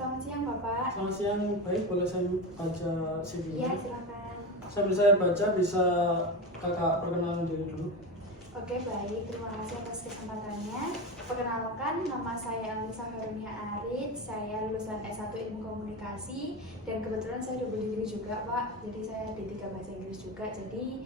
Selamat siang Bapak. Selamat siang, baik boleh saya baca CV-nya? Iya, silakan. Sambil saya baca bisa kakak perkenalan diri dulu. Oke, baik. Terima kasih atas kesempatannya. Perkenalkan, nama saya Alisa Harunia Arid. Saya lulusan S1 Ilmu Komunikasi dan kebetulan saya double degree juga, Pak. Jadi saya D3 Bahasa Inggris juga. Jadi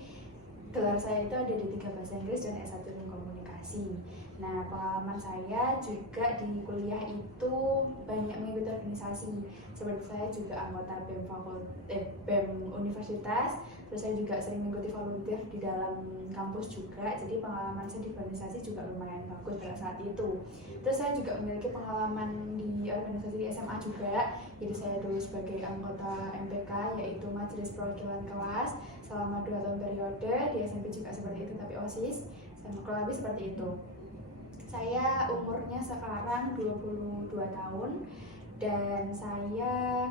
gelar saya itu ada D3 Bahasa Inggris dan S1 Ilmu Komunikasi. Nah, pengalaman saya juga di kuliah itu banyak mengikuti organisasi. Seperti saya juga anggota BEM Universitas. Terus saya juga sering mengikuti volunteer di dalam kampus juga. Jadi pengalaman saya di organisasi juga lumayan bagus pada saat itu. Terus saya juga memiliki pengalaman di organisasi di SMA juga. Jadi saya dulu sebagai anggota MPK, yaitu Majelis Perwakilan Kelas, selama 2 tahun periode. Di SMP juga seperti itu, tapi OSIS sama kurang lebih seperti itu. Saya umurnya sekarang 22 tahun dan saya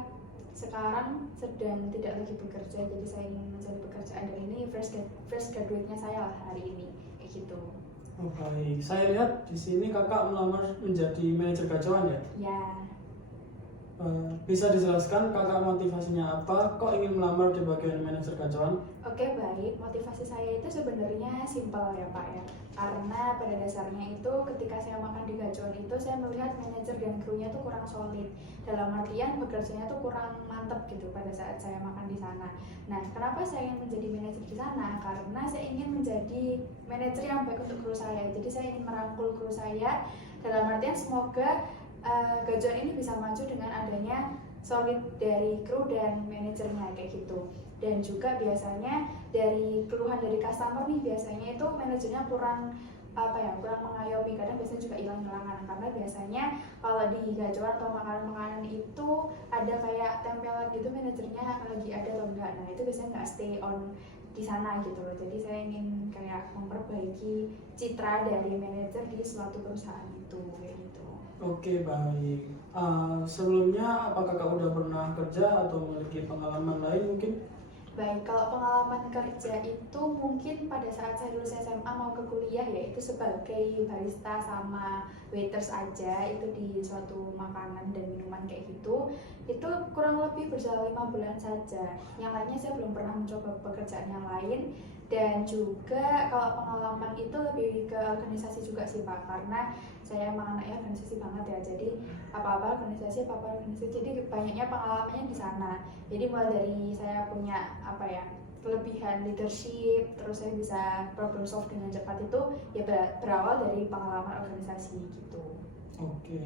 sekarang sedang tidak lagi bekerja, jadi saya ingin mencari pekerjaan dan ini fresh graduate-nya saya lah hari ini, kayak gitu. Oh baik, saya lihat di sini kakak melamar menjadi manajer kacauan ya? Ya. Bisa dijelaskan kakak motivasinya apa? Kok ingin melamar di bagian manajer kacauan? Oke, baik. Motivasi saya itu sebenarnya simpel ya Pak ya. Karena pada dasarnya itu ketika saya makan di Gacuan itu saya melihat manajer dan krunya itu kurang solid. Dalam artian bekerjanya tuh kurang mantep gitu pada saat saya makan di sana. Nah, kenapa saya ingin menjadi manajer di sana? Karena saya ingin menjadi manajer yang baik untuk kru saya. Jadi saya ingin merangkul kru saya dalam artian semoga Gacuan ini bisa maju dengan adanya solid dari kru dan manajernya kayak gitu. Dan juga biasanya dari keluhan dari customer nih, biasanya itu manajernya kurang mengayomi, kadang biasanya juga hilang-hilangan karena biasanya kalau di Gacuan atau makanan-makanan itu ada kayak tempelan gitu manajernya lagi ada atau enggak. Nah itu biasanya nggak stay on di sana gitu loh. Jadi saya ingin kayak memperbaiki citra dari manajer di suatu perusahaan itu kayak gitu. Oke baik. Sebelumnya apakah kakak udah pernah kerja atau memiliki pengalaman lain mungkin? Baik, kalau pengalaman kerja itu mungkin pada saat saya lulus SMA mau ke kuliah yaitu sebagai barista sama waiters aja, itu di suatu makanan dan minuman kayak gitu. Itu kurang lebih berjalan 5 bulan saja. Yang lainnya saya belum pernah mencoba pekerjaan yang lain. Dan juga kalau pengalaman itu lebih ke organisasi juga sih Pak, karena saya emang anaknya organisasi banget ya, jadi apa-apa organisasi, jadi banyaknya pengalamannya di sana. Jadi mulai dari saya punya kelebihan leadership, terus saya bisa problem solve dengan cepat itu ya berawal dari pengalaman organisasi gitu. Oke.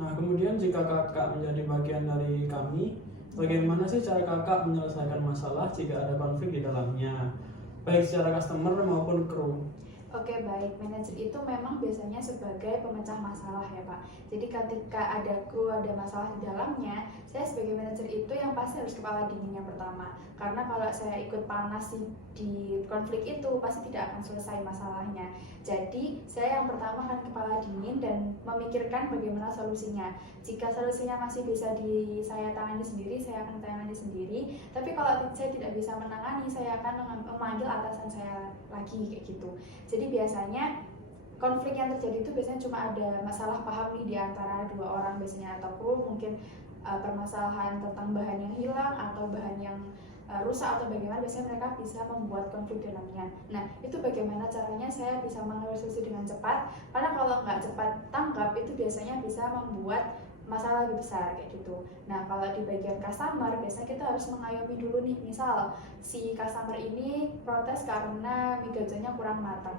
Nah kemudian jika kakak menjadi bagian dari kami, bagaimana sih cara kakak menyelesaikan masalah jika ada konflik di dalamnya, baik secara customer maupun kru? Oke, baik. Manajer itu memang biasanya sebagai pemecah masalah ya Pak. Jadi ketika ada kru, ada masalah di dalamnya, saya sebagai manajer itu yang pasti harus kepala dingin yang pertama. Karena kalau saya ikut panas di konflik itu pasti tidak akan selesai masalahnya. Jadi saya yang pertama akan kepala dingin dan memikirkan bagaimana solusinya. Jika solusinya masih bisa saya tangani sendiri, saya akan tangani sendiri. Tapi kalau saya tidak bisa menangani, saya akan memanggil atasan saya lagi kayak gitu. Jadi biasanya konflik yang terjadi itu biasanya cuma ada masalah paham nih di antara 2 orang biasanya, ataupun mungkin permasalahan tentang bahan yang hilang atau bahan yang rusak atau bagaimana, biasanya mereka bisa membuat konflik dalamnya. Nah itu bagaimana caranya saya bisa mengambil solusi dengan cepat, karena kalau nggak cepat tanggap itu biasanya bisa membuat masalah lebih besar kayak gitu. Nah kalau di bagian customer biasanya kita harus mengayomi dulu nih, misal si customer ini protes karena mie gaconya kurang matang.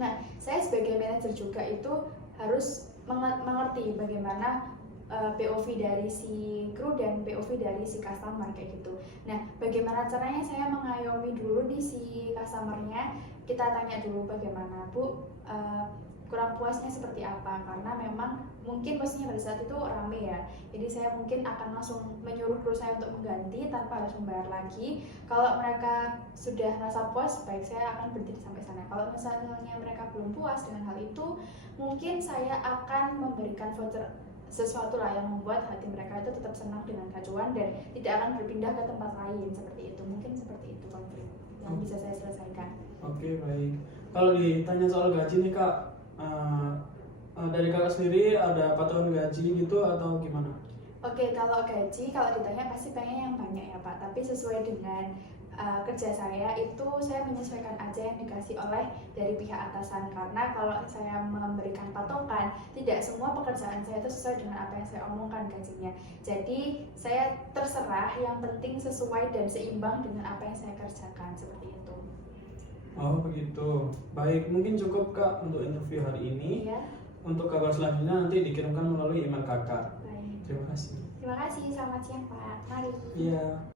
Nah saya sebagai manajer juga itu harus mengerti bagaimana POV dari si kru dan POV dari si customer kayak gitu. Nah bagaimana caranya saya mengayomi dulu nih si customernya, kita tanya dulu bagaimana Bu, kurang puasnya seperti apa, karena memang mungkin posisinya pada saat itu rame ya, jadi saya mungkin akan langsung menyuruh kru saya untuk mengganti tanpa harus membayar lagi. Kalau mereka sudah rasa puas, baik saya akan berhenti sampai sana. Kalau misalnya mereka belum puas dengan hal itu, mungkin saya akan memberikan voucher sesuatu lah yang membuat hati mereka itu tetap senang dengan Gacuan dan tidak akan berpindah ke tempat lain seperti itu. Mungkin seperti itu konflik yang bisa saya selesaikan. Oke baik. Kalau ditanya soal gaji nih kak, dari kakak sendiri ada patokan gaji gitu atau gimana? Oke, kalau gaji, kalau ditanya pasti pengen yang banyak ya Pak. Tapi sesuai dengan kerja saya itu saya menyesuaikan aja yang dikasih oleh dari pihak atasan. Karena kalau saya memberikan patokan, tidak semua pekerjaan saya itu sesuai dengan apa yang saya omongkan gajinya. Jadi saya terserah, yang penting sesuai dan seimbang dengan apa yang saya kerjakan, seperti itu. Oh begitu. Baik, mungkin cukup Kak untuk interview hari ini. Iya, Untuk kabar selanjutnya nanti dikirimkan melalui email kakak. baik. Terima kasih. Terima kasih, selamat siang Pak. Mari. Iya.